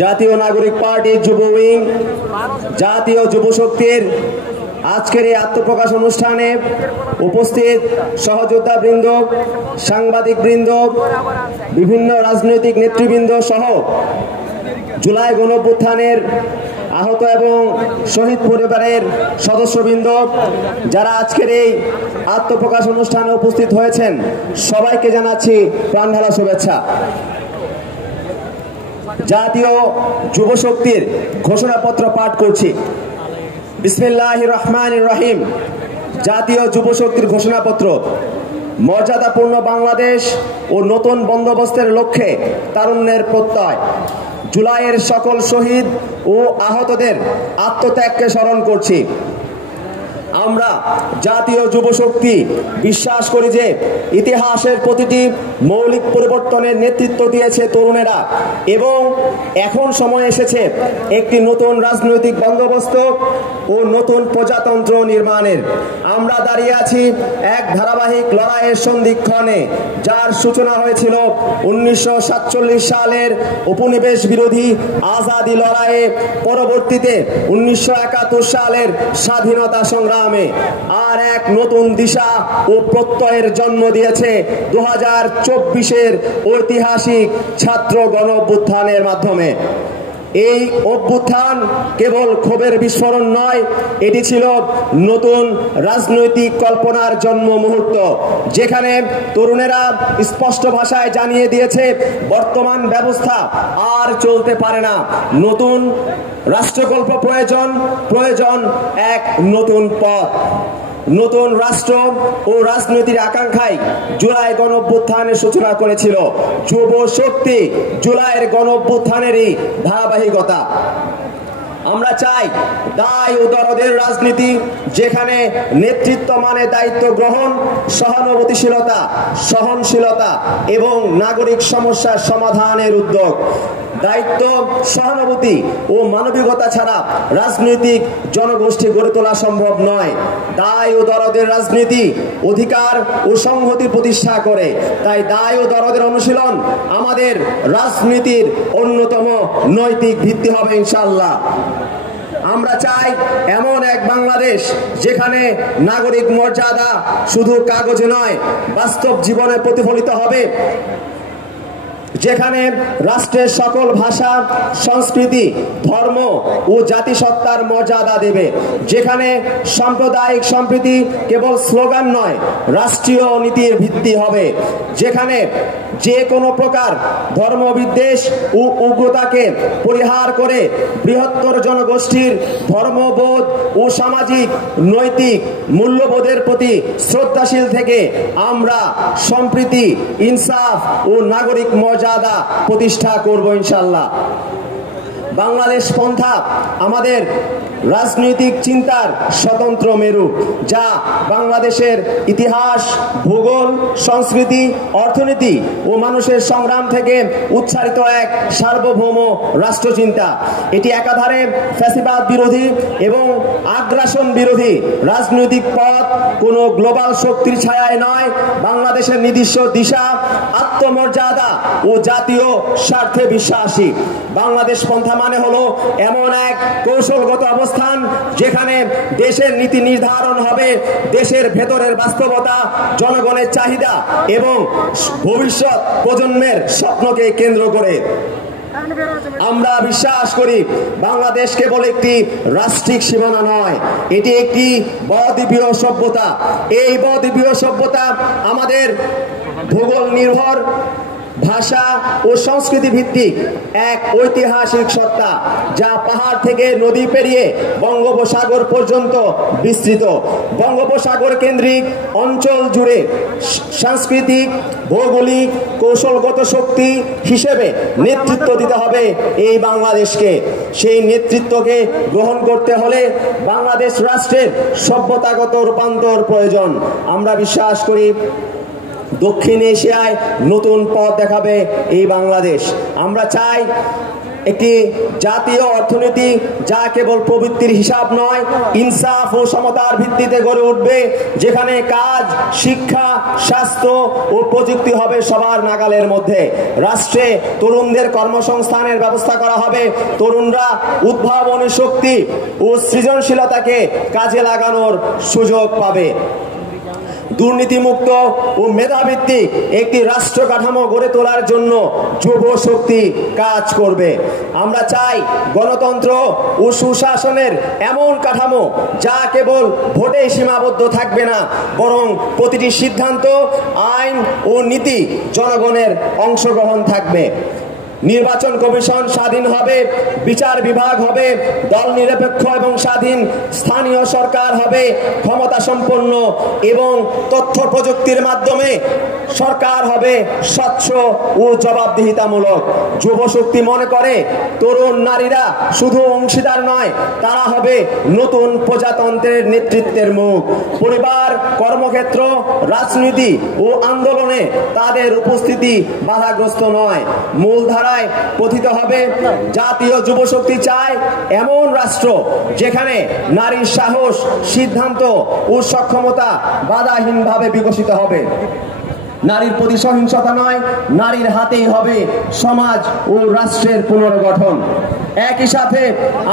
জাতীয় নাগরিক পার্টি যুব উইং জাতীয় যুব শক্তির আজকের এই আত্মপ্রকাশ অনুষ্ঠানে উপস্থিত সহযোদ্ধা বৃন্দ, সাংবাদিক বৃন্দ, বিভিন্ন রাজনৈতিক নেতৃবৃন্দ সহ জুলাই গণঅভ্যুত্থানের আহত এবং শহীদ পরিবারের সদস্যবৃন্দ যারা আজকের এই আত্মপ্রকাশ অনুষ্ঠানে উপস্থিত হয়েছেন, সবাইকে জানাচ্ছি প্রাণঢালা শুভেচ্ছা। জাতীয় যুব শক্তির ঘোষণাপত্র পাঠ করছি। বিসমিল্লাহির রহমানির রহিম। জাতীয় যুব শক্তির ঘোষণাপত্র। মর্যাদাপূর্ণ বাংলাদেশ ও নতুন বন্দোবস্তের লক্ষ্যে তারুণ্যের প্রত্যয়। জুলাইয়ের সকল শহীদ ও আহতদের আত্মত্যাগকে স্মরণ করছি। আমরা জাতীয় যুব শক্তি বিশ্বাস করি যে ইতিহাসের প্রতিটি মৌলিক পরিবর্তনের নেতৃত্ব দিয়েছে তরুণেরা এবং এখন সময় এসেছে একটি নতুন রাজনৈতিক বন্দোবস্ত ও নতুন প্রজাতন্ত্র নির্মাণের। আমরা দাঁড়িয়ে আছি এক ধারাবাহিক লড়াইয়ের সন্ধিক্ষণে, যার সূচনা হয়েছিল 1947 সালের উপনিবেশ বিরোধী আজাদি লড়াইয়ে, পরবর্তীতে 1971 সালের স্বাধীনতা সংগ্রাম আর এক নতুন দিশা ও প্রত্যয়ের জন্ম দিয়েছে 2024-এর ঐতিহাসিক ছাত্র গণ অভ্যুত্থানের মাধ্যমে। এই অভ্যুত্থান কেবল ক্ষোভের বিস্ফোরণ নয়, এটি ছিল নতুন রাজনৈতিক কল্পনার জন্ম মুহূর্ত, যেখানে তরুণেরা স্পষ্ট ভাষায় জানিয়ে দিয়েছে বর্তমান ব্যবস্থা আর চলতে পারে না। নতুন রাষ্ট্রকল্প প্রয়োজন এক নতুন পথ। নতুন রাষ্ট্র ও রাজনীতির আকাঙ্ক্ষায় জুলাই গণঅভ্যুত্থানের সূচনা করেছিল যুব শক্তি। জুলাইয়ের গণঅভ্যুত্থানেরই ধারাবাহিকতা। আমরা চাই দায় ও দরদের রাজনীতি, যেখানে নেতৃত্ব মানে দায়িত্ব গ্রহণ, সহানুভূতিশীলতা, সহনশীলতা এবং নাগরিক সমস্যার সমাধানের উদ্যোগ। দায়িত্ব, সহানুভূতি ও মানবিকতা ছাড়া রাজনৈতিক জনগোষ্ঠী গড়ে তোলা সম্ভব নয়। দায় ও দরদের রাজনীতি অধিকার ও সংহতি প্রতিষ্ঠা করে। তাই দায় ও দরদের অনুশীলন আমাদের রাজনীতির অন্যতম নৈতিক ভিত্তি হবে ইনশাআল্লাহ। আমরা চাই এমন এক বাংলাদেশ যেখানে নাগরিক মর্যাদা শুধু কাগজে নয়, বাস্তব জীবনে প্রতিফলিত হবে, যেখানে রাষ্ট্রের সকল ভাষা, সংস্কৃতি, ধর্ম ও জাতিসত্তার মর্যাদা দেবে, যেখানে সাম্প্রদায়িক সম্প্রীতি কেবল স্লোগান নয়, রাষ্ট্রীয় নীতির ভিত্তি হবে, যেখানে যে কোনো প্রকার ধর্মবিদ্বেষ ও উগ্রতাকে পরিহার করে বৃহত্তর জনগোষ্ঠীর ধর্মবোধ ও সামাজিক নৈতিক মূল্যবোধের প্রতি শ্রদ্ধাশীল থেকে আমরা সম্প্রীতি, ইনসাফ ও নাগরিক মর্যাদা প্রতিষ্ঠা করব ইনশাআল্লাহ। বাংলাদেশ পন্থা আমাদের রাজনৈতিক চিন্তার স্বতন্ত্র মেরু, যা বাংলাদেশের ইতিহাস, ভূগোল, সংস্কৃতি, অর্থনীতি ও মানুষের সংগ্রাম থেকে উচ্চারিত এক সার্বভৌম রাষ্ট্রচিন্তা। এটি একাধারে ফ্যাসিবাদ বিরোধী এবং আগ্রাসন বিরোধী রাজনৈতিক পথ, কোনো গ্লোবাল শক্তির ছায়ায় নয়, বাংলাদেশের নির্দিষ্ট দিশা, আত্মমর্যাদা ও জাতীয় স্বার্থে বিশ্বাসী। বাংলাদেশ পন্থা মানে হলো এমন এক কৌশলগত অবস্থান যেখানে দেশের নীতি নির্ধারণ হবে দেশের ভেতরের বাস্তবতা, জনগণের চাহিদা এবং ভবিষ্যৎ প্রজন্মের স্বপ্নকে কেন্দ্র করে। আমরা বিশ্বাস করি বাংলাদেশ কেবল একটি রাষ্ট্রিক সীমানা নয়, এটি একটি বহুদ্বীপীয় সভ্যতা। এই বহুদ্বীপীয় সভ্যতা আমাদের ভূগোল নির্ভর, ভাষা ও সংস্কৃতি ভিত্তিক এক ঐতিহাসিক সত্তা, যা পাহাড় থেকে নদী পেরিয়ে বঙ্গোপসাগর পর্যন্ত বিস্তৃত। বঙ্গোপসাগর কেন্দ্রিক অঞ্চল জুড়ে সাংস্কৃতিক, ভৌগোলিক, কৌশলগত শক্তি হিসেবে নেতৃত্ব দিতে হবে এই বাংলাদেশকে। সেই নেতৃত্বকে গ্রহণ করতে হলে বাংলাদেশ রাষ্ট্রের সভ্যতাগত রূপান্তর প্রয়োজন। আমরা বিশ্বাস করি দক্ষিণ এশিয়ায় নতুন পথ দেখাবে এই বাংলাদেশ। আমরা চাই একটি জাতীয় অর্থনীতি যা কেবল প্রবৃত্তির হিসাব নয়, ইনসাফ ও সমতার ভিত্তিতে গড়ে উঠবে, যেখানে কাজ, শিক্ষা, স্বাস্থ্য ও প্রযুক্তি হবে সবার নাগালের মধ্যে। রাষ্ট্রে তরুণদের কর্মসংস্থানের ব্যবস্থা করা হবে। তরুণরা উদ্ভাবনী শক্তি ও সৃজনশীলতাকে কাজে লাগানোর সুযোগ পাবে। দুর্নীতিমুক্ত ও মেধাভিত্তিক একটি রাষ্ট্র কাঠামো গড়ে তোলার জন্য যুব শক্তি কাজ করবে। আমরা চাই গণতন্ত্র ও সুশাসনের এমন কাঠামো যা কেবল ভোটে সীমাবদ্ধ থাকবে না, বরং প্রতিটি সিদ্ধান্ত, আইন ও নীতি জনগণের অংশগ্রহণ থাকবে। নির্বাচন কমিশন স্বাধীন হবে, বিচার বিভাগ হবে দল নিরপেক্ষ এবং স্বাধীন, স্থানীয় সরকার হবে ক্ষমতা সম্পন্ন এবং তথ্য প্রযুক্তির মাধ্যমে সরকার হবে স্বচ্ছ ও জবাবদিহিতামূলক। যুব শক্তি মনে করে তরুণ নারীরা শুধু অংশীদার নয়, তারা হবে নতুন প্রজাতন্ত্রের নেতৃত্বের মুখ। পরিবার, কর্মক্ষেত্র, রাজনীতি ও আন্দোলনে তাদের উপস্থিতি বাধাগ্রস্ত নয়, মূলধারা পতিত হবে। জাতীয় যুব শক্তি চায় এমন রাষ্ট্র যেখানে নারীর সাহস, সিদ্ধান্ত ও সক্ষমতা বাধাহীনভাবে বিকশিত হবে। নারীর প্রতি সহিংসতা নয়, নারীর হাতেই হবে সমাজ ও রাষ্ট্রের পুনর্গঠন। একই সাথে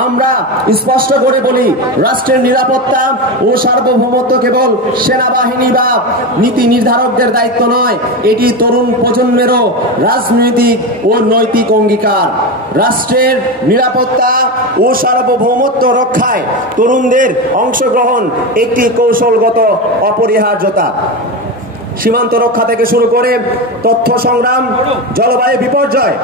আমরা স্পষ্ট করে বলি, রাষ্ট্রের নিরাপত্তা ও সার্বভৌমত্ব কেবল সেনাবাহিনী বা নীতি নির্ধারকদের দায়িত্ব নয়, এটি তরুণ প্রজন্মেরও রাজনৈতিক ও নৈতিক অঙ্গীকার। রাষ্ট্রের নিরাপত্তা ও সার্বভৌমত্ব রক্ষায় তরুণদের অংশগ্রহণ একটি কৌশলগত অপরিহার্যতা। সীমান্ত রক্ষা থেকে শুরু করে তথ্য সংগ্রাম, জলবায়ু বিপর্যয়,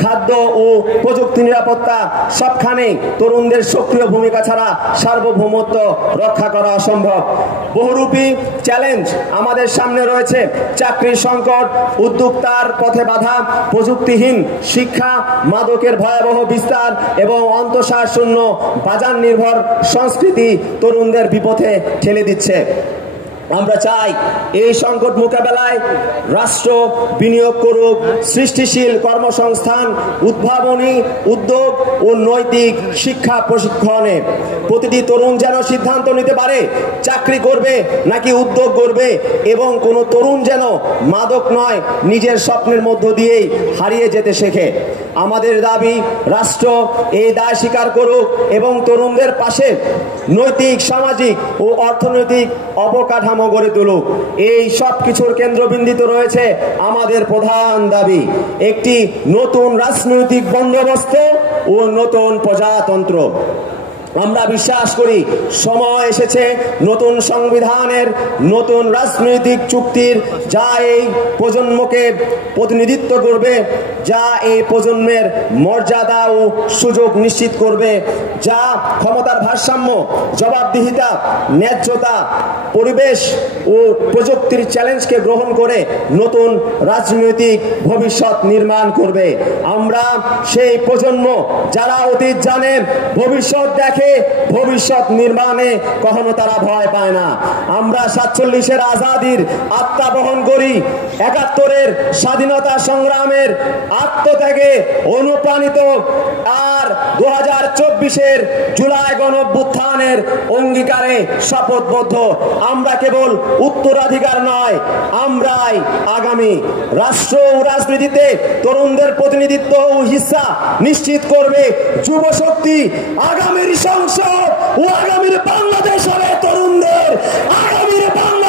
খাদ্য ও প্রযুক্তি নিরাপত্তা, সবখানে তরুণদের সক্রিয় ভূমিকা ছাড়া সার্বভৌমত্ব রক্ষা করা অসম্ভব। বহুরূপী চ্যালেঞ্জ আমাদের সামনে রয়েছে: চাকরির সংকট, উদ্যোক্তার পথে বাধা, প্রযুক্তিহীন শিক্ষা, মাদকের ভয়াবহ বিস্তার এবং অন্তঃসার শূন্য বাজার নির্ভর সংস্কৃতি তরুণদের বিপথে ঠেলে দিচ্ছে। আমরা চাই এই সংকট মোকাবেলায় রাষ্ট্র বিনিয়োগ করুক সৃষ্টিশীল কর্মসংস্থান, উদ্ভাবনী উদ্যোগ ও নৈতিক শিক্ষা প্রশিক্ষণে। প্রতিটি তরুণ যেন সিদ্ধান্ত নিতে পারে চাকরি করবে নাকি উদ্যোগ করবে, এবং কোনো তরুণ যেন মাদক নয়, নিজের স্বপ্নের মধ্য দিয়েই হারিয়ে যেতে শেখে। আমাদের দাবি, রাষ্ট্র এই দায় স্বীকার করুক এবং তরুণদের পাশে নৈতিক, সামাজিক ও অর্থনৈতিক অবকাঠামো গড়ে তুলুক। এই সব কিছুর কেন্দ্রবিন্দুতে রয়েছে আমাদের প্রধান দাবি: একটি নতুন রাজনৈতিক বন্দোবস্ত ও নতুন প্রজাতন্ত্র। আমরা বিশ্বাস করি সময় এসেছে নতুন সংবিধানের, নতুন রাজনৈতিক চুক্তির, যা এই প্রজন্মকে প্রতিনিধিত্ব করবে, যা এই প্রজন্মের মর্যাদা ও সুযোগ নিশ্চিত করবে, যা ক্ষমতার ভারসাম্য, জবাবদিহিতা, ন্যায্যতা, পরিবেশ ও প্রযুক্তির চ্যালেঞ্জকে গ্রহণ করে নতুন রাজনৈতিক ভবিষ্যৎ নির্মাণ করবে। আমরা সেই প্রজন্ম যারা অতীত জানে, ভবিষ্যৎ দেখে, ভবিষ্যৎ নির্মাণে কখনো তারা ভয় পায় না। আমরা ৪৭-এর আজাদির আত্মা বহন করি, ৭১-এর স্বাধীনতা সংগ্রামের আত্মত্যাগে অনুপ্রাণিত, আর ২০২৪-এর জুলাই গণঅভ্যুত্থানের অঙ্গীকারে শপথবদ্ধ। আমরা কেবল উত্তরাধিকার নয়, আমরাই আগামী। রাষ্ট্র ও রাজনীতিতে তরুণদের প্রতিনিধিত্ব ও হিস্সা নিশ্চিত করবে যুব শক্তি। আগামীর সংসদ ও আগামীর বাংলাদেশ হবে তরুণদের। আগামীর বাংলাদেশ